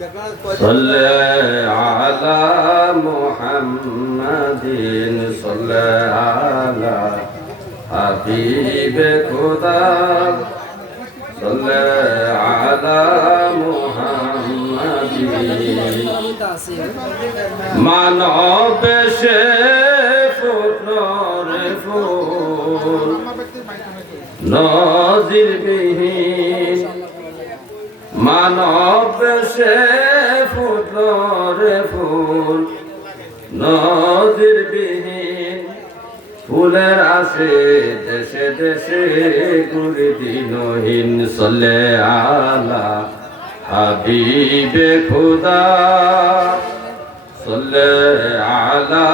صل على محمد صل على حبيب خدا صل على محمد মানব সে ফুটল ফুল নজির বিহীন মানব সে ফুটল ফুল নজির বিহীন ফুলের আসে দেশে দেশে ঘুরে দিনহীন সলে আলা হাবিবে খুদা সলে আলা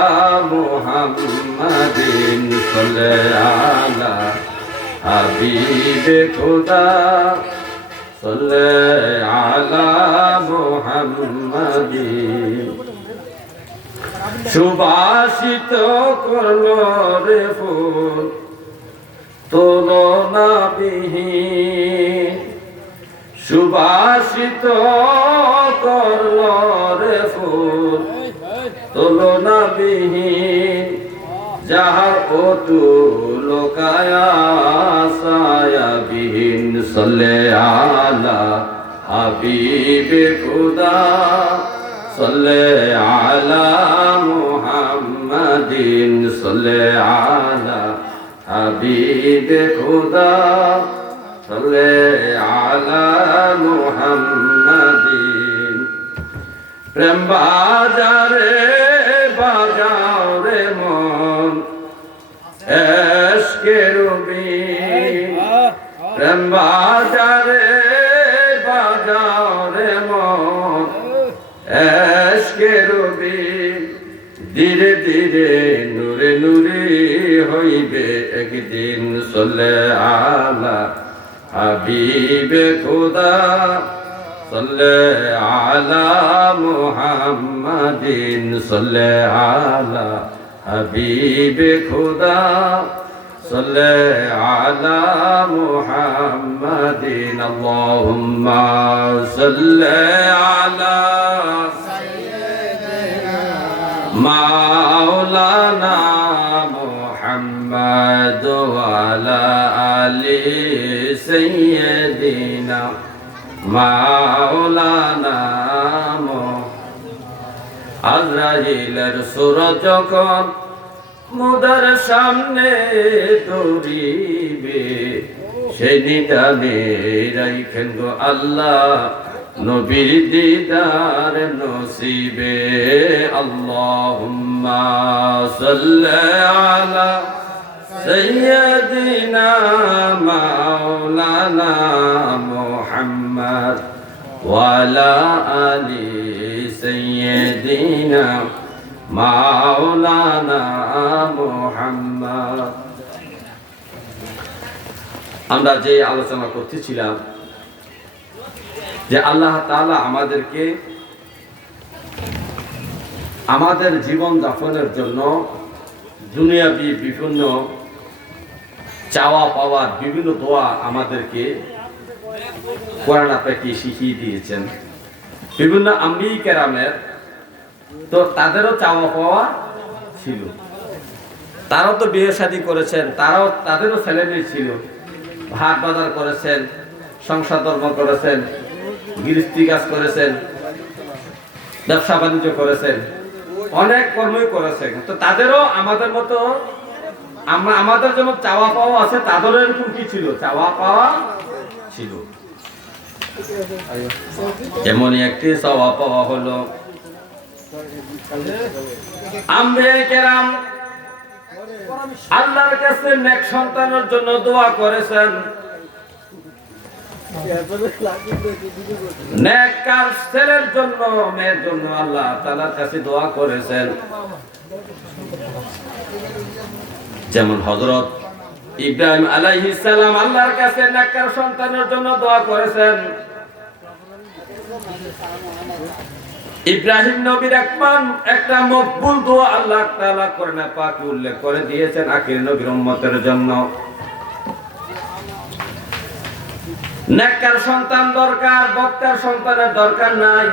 মুহাম্মাদিন সলে আলা হাবিবে খুদা সলে আলা মুহাম্মাদিন সুবাসিত করলো রে ফুল তুলনা বিহীন সুবাসিত করলো রে ফুল তুলনা বিহীন যাহার অতুল কায়া সায়া বিহীন সলে আলা হাবিবে খুদা صلى على محمد صلى على حبيب خدا صلى على محمد প্রেম বাজারে বাজাও রে মন এশকের বিন প্রেম বাজারে বাজাও রে মন এশকের বিন ধীরে ধীরে নূরে নূরে হইবে একদিন সলে আলা হাবিবে খুদা সলে আলা মুহাম্মাদিন সলে আলা হাবিবে খুদা সলে আলা মুহাম্মাদিন আল্লাহুম্মা সল্লি আলা মাওলানা মুহাম্মদ ওয়া আলা আলি সাইয়্যিদিনা মাওলানা আজরাইলের সুর যখন মুদার সামনে দৌড়িবে সেই নিদানে রাইখেন গো আল্লাহ নবীর দিদার নসিবে আল্লাহুম্মা সাল্লি আলা সাইয়্যিদিনা মাওলানা মুহাম্মদ ওয়া আলা আলি সাইয়্যিদিনা মাওলানা মুহাম্মদ। আমরা যে আলোচনা করতেছিলাম যে আল্লাহ তাআলা আমাদেরকে আমাদের জীবন যাপনের জন্য দুনিয়াবি বিভিন্ন চাওয়া পাওয়ার বিভিন্ন দোয়া আমাদেরকে কোরআন থেকে শিখিয়ে দিয়েছেন। বিভিন্ন আম্বিয়া কেরামের তো তাদেরও চাওয়া পাওয়া ছিল, তারাও তো বিয়ে শাদী করেছেন, তাদেরও ছেলে মেয়ে ছিল, হাট বাজার করেছেন, সংসার ধর্ম করেছেন, গৃহস্থী কাজ করেছেন, ব্যবসা বাণিজ্য করেছেন, অনেক কর্মই করেছেন। তো তাদেরও আমাদের মতো আমাদের যেমন চাওয়া পাওয়া আছে, তাদেরও এরকম কি ছিল, চাওয়া পাওয়া ছিল। এমনই একটি চাওয়া পাওয়া হলো আম্বিয়া কেরাম আল্লাহর কাছে নেক সন্তানের জন্য দোয়া করেছেন, নেক কাজ ছেলের জন্য মেয়ের জন্য আল্লাহ তাআলার কাছে দোয়া করেছেন। যেমন হযরত ইব্রাহিম আলাইহিস সালাম আল্লাহর কাছে নেক কাজ সন্তানের জন্য দোয়া করেছেন। ইব্রাহিম নবীর একটা মকবুল দোয়া আল্লাহ তাআলা কোরআনে পাকে উল্লেখ করে দিয়েছেন আখির নবীর উম্মতের জন্য। নেককার সন্তান দরকার, বদকার সন্তানের দরকার নাই।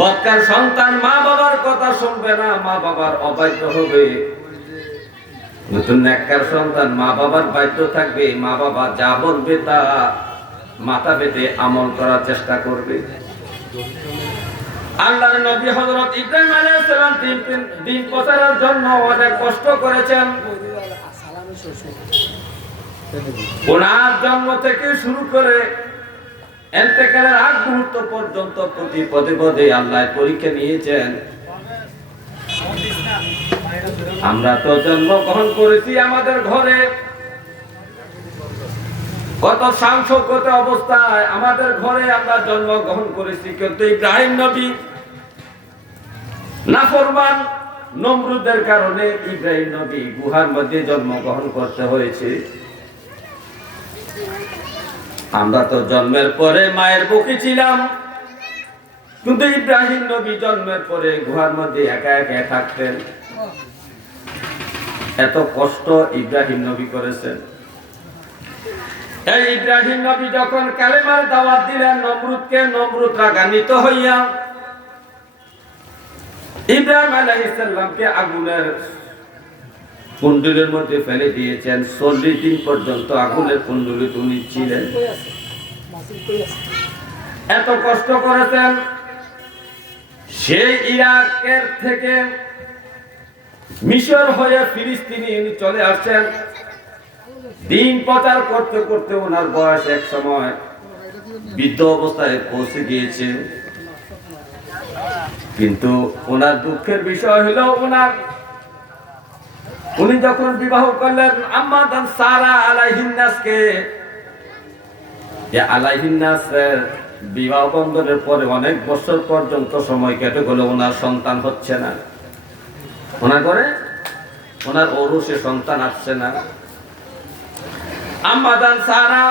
বদকার সন্তান মা বাবার কথা শুনবে না, মা বাবার অবাধ্য হবে। নতুন নেককার সন্তান মা বাবার বাধ্য থাকবে, মা বাবা যা বলবে তা মাথা পেতে আমল করার চেষ্টা করবে। আল্লাহর নবী হযরত ইব্রাহিম আলাইহিস সালাম দিন প্রচারের জন্য অনেক কষ্ট করেছেন। ওনার জন্ম থেকে শুরু করে ইন্তেকালের আগ মুহূর্ত পর্যন্ত প্রতি পদে পদে আল্লাহ পরীক্ষা নিয়েছেন। আমরা তো জন্মগ্রহণ করেছি আমাদের ঘরে, কত সাংসর্গত অবস্থায় আমাদের ঘরে আমরা জন্মগ্রহণ করেছি, কিন্তু ইব্রাহিম নবী নাফরমান নমরুদের কারণে ইব্রাহিম নবী গুহার মধ্যে জন্মগ্রহণ করতে হয়েছে। আমরা তো জন্মের পরে মায়ের বুকে ছিলাম, কিন্তু ইব্রাহিম নবী জন্মের পরে গুহার মধ্যে একা একা থাকতেন। এত কষ্ট ইব্রাহিম নবী করেছেন। এই ইব্রাহিম নবী যখন কালেমার দাওয়াত দিলেন নমরুদকে, নমরুদ রাগান্বিত হইয়া ইব্রাহিম আলাইহিস সালামকে আগুনের কুণ্ডুলির মধ্যে ফেলে দিয়েছেন। 40 দিন পর্যন্ত আগুনের কুণ্ডুলিতে উনি ছিলেন। এত কষ্ট করেছেন। সেই ইরাকের থেকে মিশর হয়ে ফিলিস্তিনে উনি চলে আসছেন। দিন প্রচার করতে করতে ওনার বয়স এক সময় বৃদ্ধ অবস্থায় পৌঁছে গিয়েছে। কিন্তু ওনার দুঃখের বিষয় হলো উনি যখন বিবাহ করলেন আম্মা জান সারা আলাইহিন নাসকে, আলাইহিন নাসের বিবাহ বন্ধনের পরে অনেক বছর পর্যন্ত সময় কেটে গেল, ওনার সন্তান হচ্ছে না। ওনার ঘরে ওনার ঔরসে সন্তান আসছে না। আম্মা জান সারা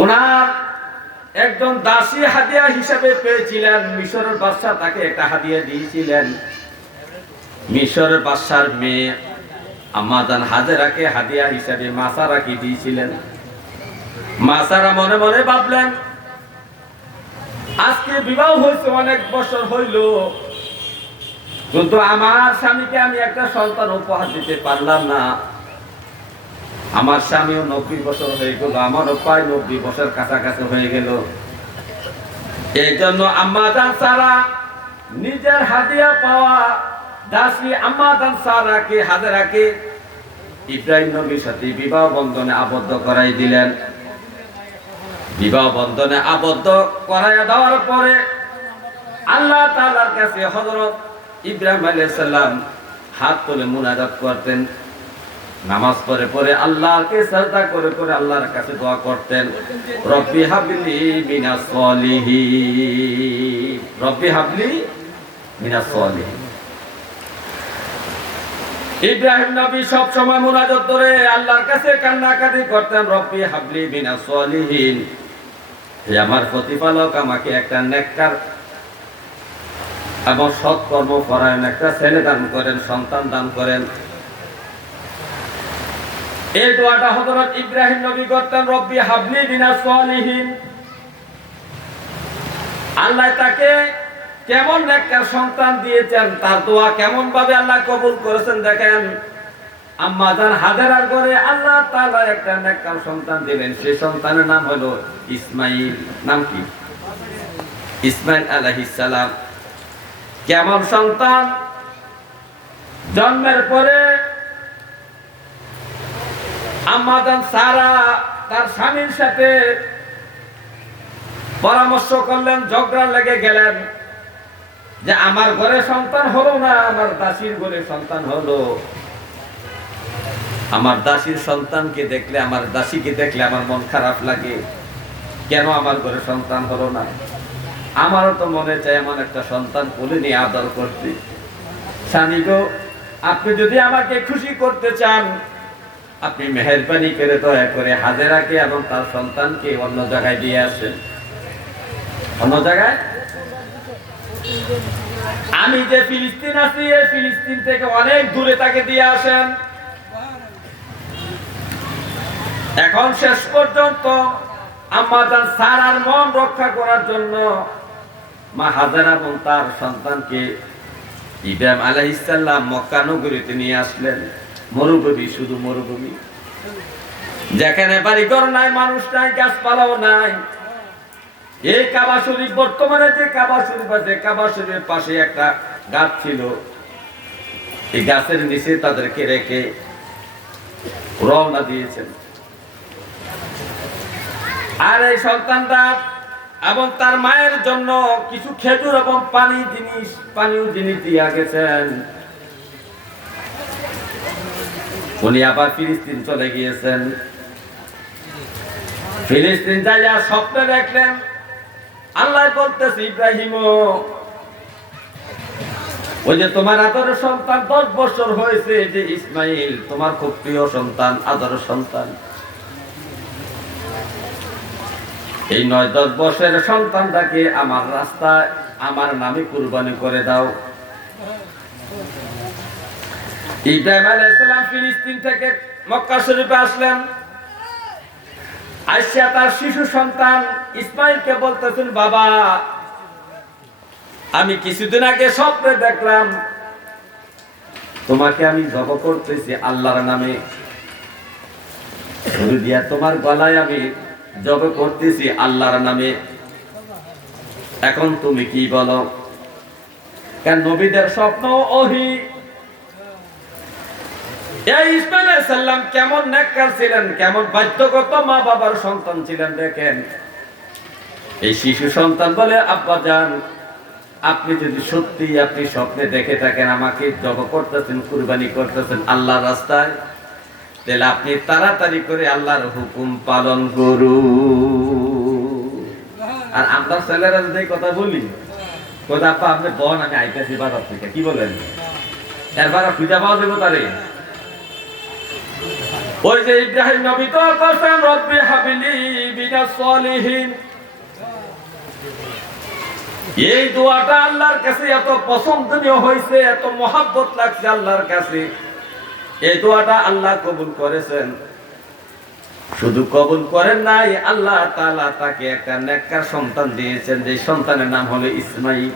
ওনার একজন দাসী হাদিয়া হিসেবে পেয়েছিলেন। মিশরের বাদশা তাকে একটা হাদিয়া দিয়েছিলেন। মিশরের বাদশার মেয়ে আম্মা জান হাজেরাকে হাদিয়া হিসেবে মাসারাকে দিয়েছিলেন। মাসারা মনে মনে ভাবলেন, আজকে বিবাহ হয়েছে অনেক বছর হইল, কিন্তু আমার স্বামীকে আমি একটা সন্তান উপহার দিতে পারলাম না। আমার স্বামীও 90 বছর হয়ে গেল, আমারও প্রায় 90 বছর কাছাকাছি হয়ে গেল। এই জন্য আম্মা জান সারা নিজের হাদিয়া পাওয়া দাসী আম্মা জান সারাকে হাজেরাকে ইব্রাহিম নবীর সাথে বিবাহ বন্ধনে আবদ্ধ করাই দিলেন। বিবাহ বন্ধনে আবদ্ধ করাইয়া দেওয়ার পরে আল্লাহ তাআলার কাছে হযরত ইব্রাহিম আলাইহিস সালাম হাত তুলে মুনাজাত করতেন। নামাজ পড়ে পড়ে আল্লাহকে সাজদা করে করে আল্লাহর কাছে দোয়া করতেন, রব্বি হাবলি মিনাস সলিহিন, রব্বি হাবলি মিনাস সলিহিন। ইব্রাহিম নবী সব সময় মুনাজাত করে আল্লাহর কাছে কান্নাকাটি করতেন, রব্বি হাবলি মিনাস সলিহিন, হে আমার প্রতিপালক আমাকে একটা নেককার এবং সৎ কর্মপরায়ণ একটা ছেলে দান করেন, সন্তান দান করেন। এই দোয়াটা হযরত ইব্রাহিম নবী করতেন, রব্বি হাবলি মিনাস সলিহিন। আল্লাহ তাকে কেমন নেককার সন্তান দিয়েছেন, তার দোয়া কেমন ভাবে আল্লাহ কবুল করেছেন দেখেন। আম্মা জান হাজেরার ঘরে আল্লাহ তাআলা একটা নেককার সন্তান দিলেন। সেই সন্তানের নাম হলো ইসমাইল। নাম কি? ইসমাইল আলাইহিস সালাম। কেমন সন্তান! জন্মের পরে আম্মা জান সারা তার স্বামীর সাথে পরামর্শ করলেন, ঝগড়া লেগে গেলেন যে আমার ঘরে সন্তান হলো না, আমার দাসীর ঘরে সন্তান হলো। আমার দাসীর সন্তানকে দেখলে, আমার দাসীকে দেখলে আমার মন খারাপ লাগে, কেন আমার ঘরে সন্তান হলো না? আমারও তো মনে চায় এমন একটা সন্তান কোলে নিয়ে আদর করতে। স্বামী গো, আপনি যদি আমাকে খুশি করতে চান, আপনি মেহেরবানি করে দয়া করে হাজেরাকে এবং তার সন্তানকে অন্য জায়গায় দিয়ে আসেন। অন্য জায়গায়? আমি যে ফিলিস্তিন আছি, এই ফিলিস্তিন থেকে অনেক দূরে তাকে দিয়ে আসেন। এখন শেষ পর্যন্ত আম্মা জান সারার মন রক্ষা করার জন্য মা হাজারা এবং তার সন্তানকে ইব্রাহিম আলাইহিস সালাম মক্কা নগরীতে নিয়ে আসলেন। মরুভূমি, শুধু মরুভূমি, যেখানে বাড়িঘর নাই, মানুষ নাই, গাছপালাও নাই। এই কাবা শরীফ, বর্তমানে যে কাবা শরীফ আছে, কাবা শরীফের পাশে একটা গাছ ছিল। এই গাছের নিচে তাদেরকে রেখে রওনা দিয়েছেন। আর এই সন্তানটা এবং তার মায়ের জন্য কিছু খেজুর এবং পানীয় জিনিস দিয়া গেছেন। উনি আবার ফিলিস্তিন চলে গিয়েছেন। ফিলিস্তিন যাইয়া স্বপ্নে দেখলেন, আল্লাহ বলতেছে, ইব্রাহিম, ওই যে তোমার আদরের সন্তান 10 বছর হয়েছে, যে ইসমাইল, তোমার খুব প্রিয় সন্তান, আদরের সন্তান, এই 9-10 বছরের সন্তানটাকে আমার রাস্তায় আমার নামে কুরবানি করে দাও। ইব্রাহিম আলাইহিস সালাম ফিলিস্তিন থেকে মক্কা শরীফে আসলেন। আয়েশা তার শিশু সন্তান ইসমাইলকে বলতেছেন, বাবা, আমি কিছুদিন আগে স্বপ্নে দেখলাম তোমাকে আমি জব করতেছি আল্লাহর নামে, ছুরি দিয়া তোমার গলায় আমি জব করতেছি আল্লাহর নামে। এখন তুমি কি বলো? কারণ নবীদের স্বপ্ন ওহী। এই ইসমাইল আলাইহিস সালাম কেমন নেককার ছিলেন, কেমন বাধ্যগত মা বাবার সন্তান ছিলেন দেখেন। এই শিশু সন্তান বলে, আব্বা জান, আপনি যদি সত্যি আপনি স্বপ্নে দেখে থাকেন আমাকে জব করতেছেন, কুরবানি করতেছেন আল্লাহর রাস্তায়, তাহলে আপনি তাড়াতাড়ি করে আল্লাহর হুকুম পালন করুন। আর আমরা ছেলেরা যদি কথা বলি, কথা আপা আপনি বন, আমি আইতেছি বাজার থেকে, কি বলেন? এরবার খুঁজে পাওয়া যাবো তারে। ওই যে ইব্রাহিম নবী তো কসম, রব্বি হাবলি মিনাস সলিহিন, এই দোয়াটা আল্লাহর কাছে এত পছন্দনীয় হয়েছে, এত মহব্বত লাগছে আল্লাহর কাছে। এই দোয়াটা আল্লাহ কবুল করেছেন। শুধু কবুল করেন নাই, আল্লাহ তাআলা তাকে একটা নেককার সন্তান দিয়েছেন, যে সন্তানের নাম হলো ইসমাইল।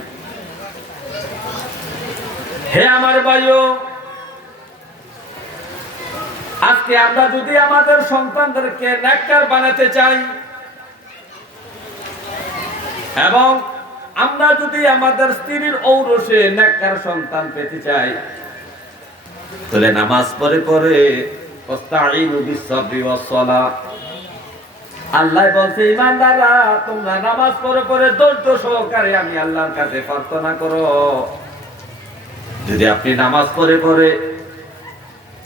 হে আমার ভাইও, আজকে আমরা যদি আমাদের সন্তানদেরকে নেককার বানাতে চাই, এবং আমরা যদি আমাদের স্ত্রীর ঔরসে নেককার সন্তান পেতে চাই, তাহলে নামাজ পড়ে পড়ে ওয়াস্তাঈনু বিস-সাবরি ওয়াস-সালাহ। আল্লাহ বলছে, ঈমানদাররা, তোমরা নামাজ পড়ে পড়ে ধৈর্য সহকারে আমি আল্লাহর কাছে প্রার্থনা করো। যদি আপনি নামাজ পড়ে পড়ে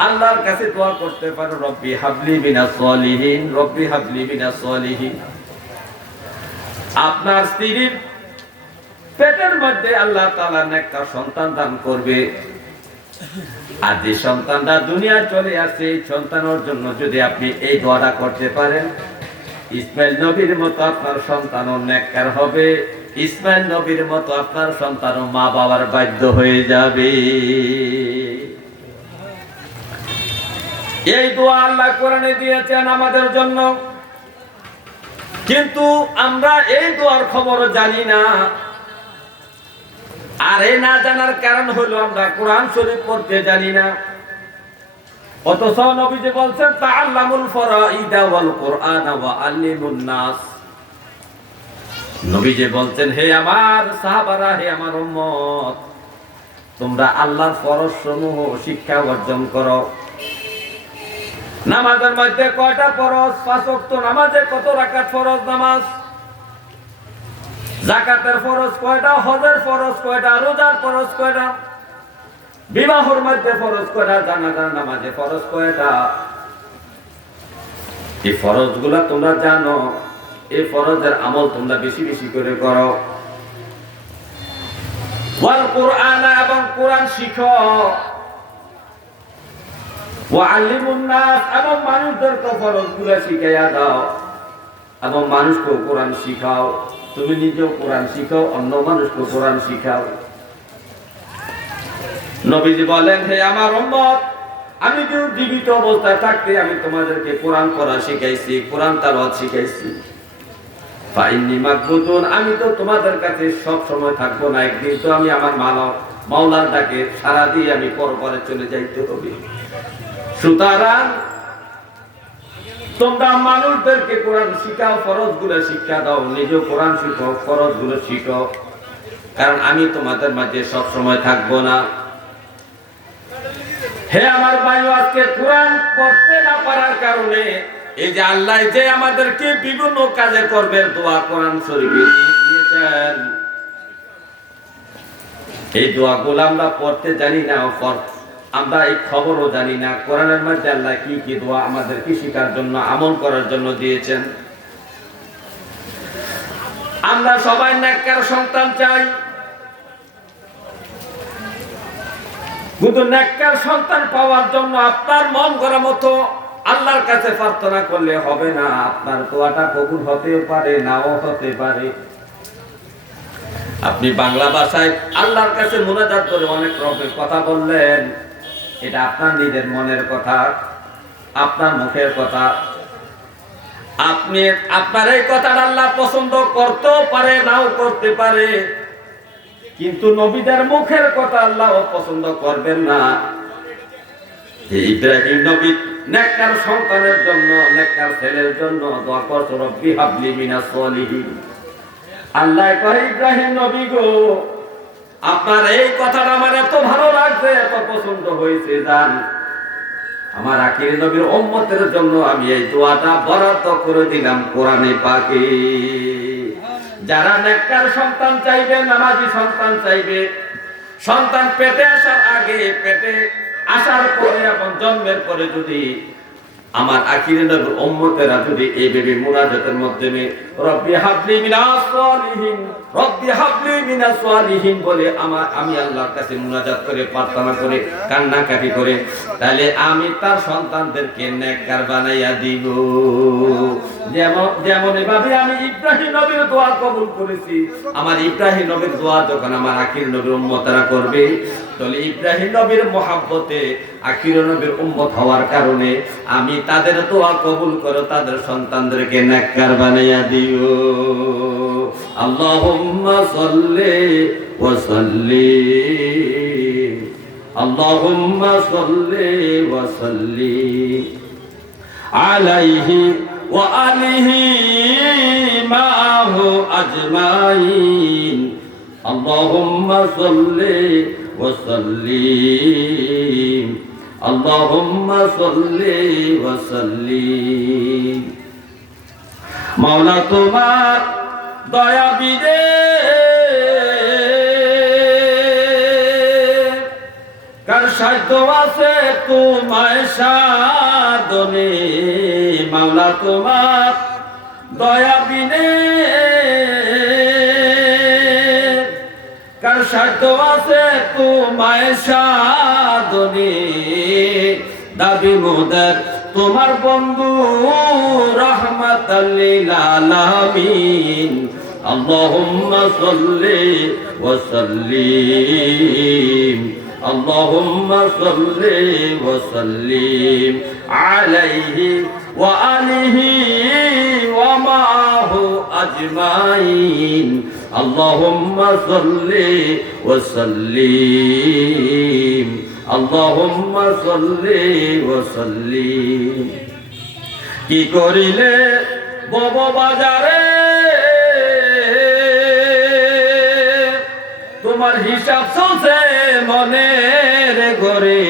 আল্লাহর কাছে দোয়া করতে পারো, রব্বি হাবলি মিনাস সলিহিন, রব্বি হাবলি মিনাস সলিহিন, আপনার স্ত্রীর পেটের মধ্যে আল্লাহ তাআলা নেককার সন্তান দান করবে। আর যে সন্তানটা দুনিয়া চলে আসছে, এই সন্তানের জন্য যদি আপনি এই দোয়াটা করতে পারেন, ইসমাইল নবীর মতো আপনার সন্তানও নেককার হবে, ইসমাইল নবীর মতো আপনার সন্তানও মা বাবার বাধ্য হয়ে যাবে। এই দোয়া আল্লাহ কোরআনে দিয়েছেন আমাদের জন্য, কিন্তু আমরা এই দোয়ার খবর জানি না। আর এই না জানার কারণ হলো আমরা কোরআন শরীফ পড়তে জানি না। অথচ নবীজি বলছেন, তাআল্লামুল ফারাইদা ওয়াল কুরআনা ওয়া আল্লিমুন নাস। নবীজি বলছেন, হে আমার সাহাবারা, হে আমার উম্মত, তোমরা আল্লাহর ফরজ সমূহ শিক্ষা অর্জন করো। নামাজের মধ্যে কয়টা ফরজ? 5 ওয়াক্ত নামাজে কত রাকাত ফরজ নামাজ? যাকাতের ফরজ কয়টা? হজের ফরজ কয়টা? রোজার ফরজ কয়টা? বিবাহের মধ্যে ফরজ কয়টা? জানাজার নামাজে ফরজ কয়টা? এই ফরজগুলা তোমরা জানো, এই ফরজের আমল তোমরা বেশি বেশি করে করো। ওয়াল কুরআন, এবং কোরআন শিখো। ওয়া আল্লিমুন নাস, এবং মানুষদেরকে ফরজগুলো শিখাইয়া দাও, এবং মানুষকে কোরআন শিখাও। তুমি নিজেও কোরআন শিখাও, অন্য মানুষকে কোরআন শিখাও। নবীজি বলেন, হে আমার উম্মত, আমি তো জীবিত অবস্থায় থাকতে আমি তোমাদেরকে কোরআন পড়া শিখাইছি, কোরআন তেলাওয়াত শিখাইছি। ফাইন্নী মাকবুতুন, আমি তো তোমাদের কাছে সব সময় থাকবো না, একদিন তো আমি আমার মাওলার ডাকে সারা দিয়ে আমি পরপরে চলে যাইতে হবে। সুতরাং তোমরা মানুষদেরকে কোরআন শিখাও, ফরজগুলো শিক্ষা দাও, নিজেও কোরআন শিখো, ফরজগুলো শিখো, কারণ আমি তোমাদের মাঝে সব সময় থাকবো না। হে আমার ভাই, আজকে কোরআন পড়তে না পারার কারণে এই যে আল্লাহ যে আমাদেরকে বিভিন্ন কাজে করবে দোয়া কোরআন শরীফে দিয়েছেন, এই দোয়াগুলো আমরা পড়তে জানি না, আমরা এই খবরও জানি না কোরআনের মধ্যে আল্লাহ কি কি দোয়া আমাদেরকে শিখার জন্য, আমল করার জন্য দিয়েছেন। আমরা সবাই নেককার সন্তান চাই, কিন্তু নেককার সন্তান পাওয়ার জন্য আপনার মন করার মতো আল্লাহর কাছে প্রার্থনা করলে হবে না। আপনার দোয়াটা কবুল হতেও পারে, নাও হতে পারে। আপনি বাংলা ভাষায় আল্লাহর কাছে মুনাজাত করে অনেক রকমের কথা বললেন, এটা আপনার নিজের মনের কথা, আপনার মুখের কথা। আপনার এই কথাটা আল্লাহ পছন্দ করতেও পারে, নাও করতে পারে, কিন্তু নবীদের মুখের কথা আল্লাহ পছন্দ করবেন না। ইব্রাহিম নবী নেককার সন্তানের জন্য, নেককার ছেলের জন্য দোয়া করত, রব্বি হাবলি মিনাস সলিহিন। আল্লাহ কয়, ইব্রাহিম নবী গো, আপনার এই কথাটা আমার এত ভালো লাগছে, এত পছন্দ হয়েছে, জান আমার আখির নবীর উম্মতের জন্য আমি এই দোয়াটা বরাদ্দ করে দিলাম কোরআনে পাকে। যারা নেককার সন্তান চাইবে, নামাজি সন্তান চাইবে, সন্তান পেটে আসার আগে, পেটে আসার পরে এবং জন্মের পরে যদি আমার আখির নবীর উম্মতেরা যদি এই ভেবে মুনাজাতের মাধ্যমে রব্বি হাবলি মিনাস সালিহিন, রব্বি হাবলি মিনাস সালিহিন বলে আমি আল্লাহর কাছে মুনাজাত করে, প্রার্থনা করে, কান্নাকাটি করে, তাহলে আমি তার সন্তানদেরকে নেককার বানাইয়া দিব। যেমন এভাবে আমি ইব্রাহিম নবীর দোয়া কবুল করেছি, আমার ইব্রাহিম নবীর দোয়া যখন আমার আখির নবীর উম্মতরা করবে, তাহলে ইব্রাহিম নবীর মহব্বতে আখির নবীর উম্মত হওয়ার কারণে আমি তাদের দোয়া কবুল করে তাদের সন্তানদেরকে নেককার বানাইয়া দিও। আল্লাহুম্মা সাল্লি ওয়া সাল্লিম, আল্লাহুম্মা সাল্লি ওয়া সাল্লিম আলাইহি ওয়া আলিহি মা'হু আজমাইন, আল্লাহুম্মা সাল্লি ওয়া সাল্লিম, আল্লাহুম্মা সাল্লি ওয়া সাল্লিম। মাওলা তোমার দয়া বিদে কার সাধ্য আছে তোমায় সাধনে, মাওলা তোমার দয়া বিনে কার সাধ্য আছে তোমায় সাধনে, দাবি মোদের তোমার বন্ধু রাহমাতাল লিল আলামিন, আল্লাহুম্মা সাল্লি ওয়া সাল্লিম, আল্লাহুম্মা সাল্লি ওয়া সাল্লিম আলাইহি ওয়া আলিহি ওয়া মা'হু আজমাইন, আল্লাহুম্মা সাল্লি ওয়া সাল্লিম, আল্লাহুম্মা সাল্লি ওয়া সাল্লিম। কি করিলে বব বাজারে তোমার হিসাব চলছে মনের ঘরে,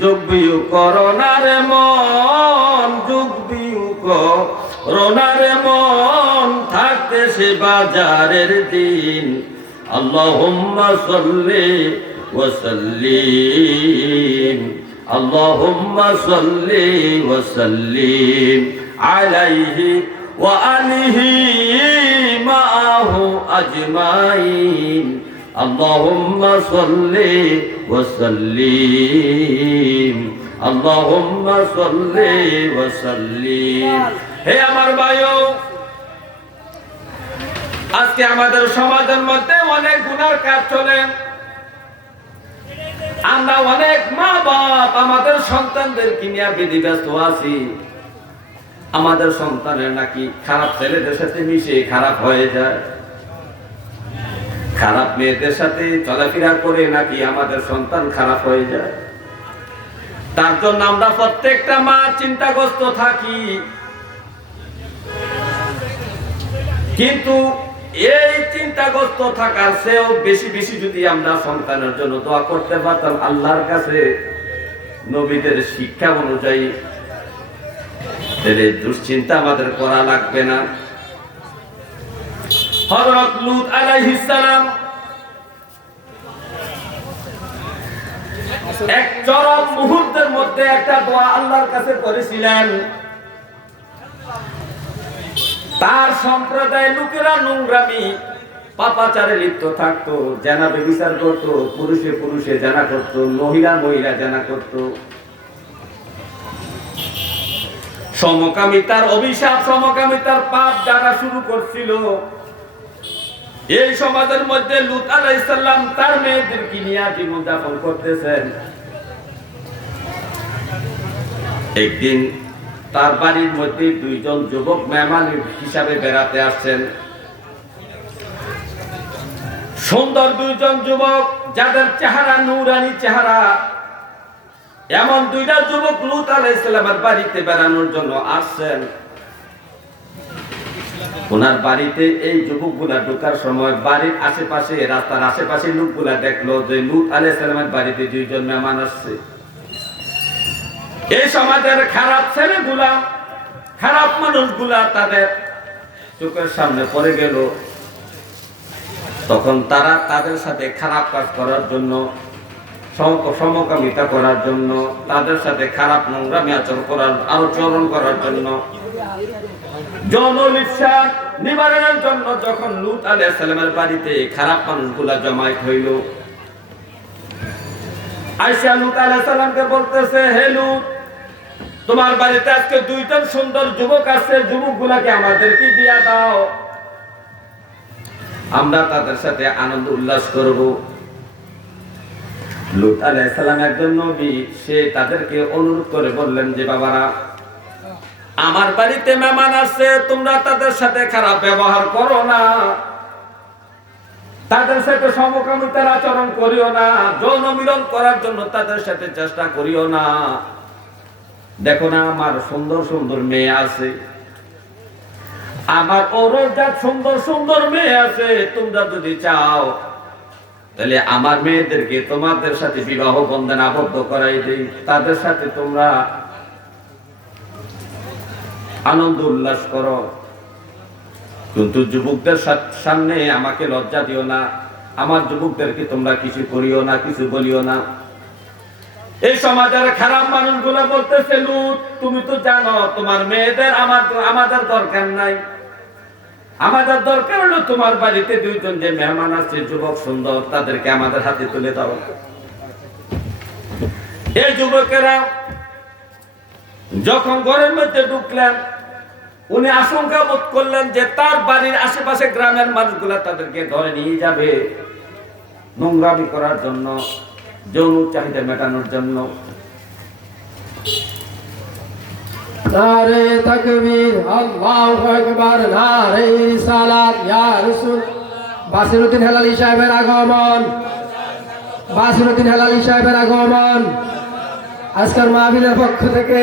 যোগ বিয়োগ করোনারে মন, যোগ বিয়োগ করোনারে মন, থাকতে সে বাজারের দিন। আল্লাহুম্মা সাল্লি ওয়া সাল্লিম, আল্লাহুম্মা সাল্লি ওয়া সাল্লিম আলাইহি ওয়া আলিহি মা'হু আজমাইন, আল্লাহুম্মা সাল্লি ওয়া সাল্লিম, আল্লাহুম্মা সাল্লি ওয়া সাল্লিম। হে আমার ভাইও, আজকে আমাদের সমাজের মধ্যে অনেক গুনার কাজ চলে। আমরা অনেক মা বাপ আমাদের সন্তানদেরকে নিয়ে বিধিব্যস্ত আছি। আমাদের সন্তানের নাকি খারাপ ছেলেদের সাথে মিশে খারাপ হয়ে যায়, খারাপ মেয়েদের সাথে চলাফেরা করে নাকি আমাদের সন্তান খারাপ হয়ে যায়। তার জন্য আমরা প্রত্যেকটা মা চিন্তাগ্রস্ত থাকি। কিন্তু এই চিন্তাগ্রস্ত থাকার চেয়েও বেশি বেশি যদি আমরা সন্তানের জন্য দোয়া করতে পারতাম আল্লাহর কাছে নবীদের শিক্ষা অনুযায়ী, তাহলে দুশ্চিন্তা আমাদের করা লাগবে না। হযরত লূত আলাইহিস সালাম এক চরম মুহূর্তের মধ্যে একটা দোয়া আল্লাহর কাছে করেছিলেন। তার সম্প্রদায়ের লোকেরা নোংরামি পাপাচারে লিপ্ত থাকতো, জানা ব্যভিচার করতো, পুরুষে পুরুষে জানা করতো, মহিলা মহিলা জানা করতো। সমকামিতার অভিশাপ, সমকামিতার পাপ যারা শুরু করছিল, এই সমাজের মধ্যে লূত আলাইহিস সালাম তার মেয়েদেরকে নিয়ে জীবন যাপন করতেছেন। একদিন তার বাড়ির মধ্যে দুইজন যুবক মেহমান হিসাবে বেড়াতে আসছেন। সুন্দর দুইজন যুবক, যাদের চেহারা নূরানি চেহারা। এমন দুইটা যুবক লূত আলাইহিস সালামের বাড়িতে বেড়ানোর জন্য আসছেন। ওনার বাড়িতে এই যুবকগুলা ঢোকার সময় বাড়ির আশেপাশে, রাস্তার আশেপাশে লোকগুলা দেখলো যে লূত আলাইহিস সালামের বাড়িতে দুইজন মেহমান আসছে। এই সমাজের খারাপ ছেলেগুলা, খারাপ মানুষগুলা তাদের চোখের সামনে পড়ে গেল। তখন তারা তাদের সাথে খারাপ কাজ করার জন্য, সমকামিতা করার জন্য, তাদের সাথে খারাপ নোংরামি আচরণ করার জন্য, যৌনলিপ্সা নিবারণের জন্য যখন লূত আলাইহিস সালামের বাড়িতে খারাপ মানুষগুলা জমায়েত হইল, আয়েশা লূত আলাইহিস সালামকে বলতেছে, হে লূত, তোমার বাড়িতে আজকে দুইজন সুন্দর যুবক আছে, যুবকগুলাকে আমাদেরকে দিয়া দাও, আমরা তাদের সাথে আনন্দ উল্লাস করব। লূত আলাইহিস সালাম একজন নবী, সে তাদেরকে অনুরোধ করে বললেন যে বাবারা, আমার বাড়িতে মেহমান আছে, তোমরা তাদের সাথে খারাপ ব্যবহার করো না, তাদের সাথে সমকামিতার আচরণ করিও না, যৌন মিলন করার জন্য তাদের সাথে চেষ্টা করিও না। দেখো না, আমার সুন্দর সুন্দর মেয়ে আছে, আমার ঔরজাত সুন্দর সুন্দর মেয়ে আছে, তোমরা যদি চাও তাহলে আমার মেয়েদেরকে তোমাদের সাথে বিবাহ বন্ধনে আবদ্ধ করাই দেই, তাদের সাথে তোমরা আনন্দ উল্লাস করো, কিন্তু যুবকদের সামনে আমাকে লজ্জা দিও না, আমার যুবকদেরকে তোমরা কিছু করিও না, কিছু বলিও না। এই সমাজের খারাপ মানুষগুলো বলতেছে, লূত, তুমি তো জানো তোমার মেয়েদের আমাদের দরকার নাই, আমাদের দরকার হলো তোমার বাড়িতে দুইজন যে মেহমান আছে, যুবক সুন্দর, তাদেরকে আমাদের হাতে তুলে দাও। এই যুবকেরা যখন ঘরের মধ্যে ঢুকলেন, উনি আশঙ্কা বোধ করলেন যে তার বাড়ির আশেপাশে গ্রামের মানুষগুলা তাদেরকে ধরে নিয়ে যাবে নোংরামি করার জন্য, যৌন চাহিদা মেটানোর জন্য। নারে তাকবীর, আল্লাহু আকবার, নারে রিসালাত, ইয়া রাসূল। বাসিরউদ্দিন হেলালী সাহেবের আগমন, বাসিরউদ্দিন হেলালী সাহেবের আগমন আজকের মাহফিলের পক্ষ থেকে।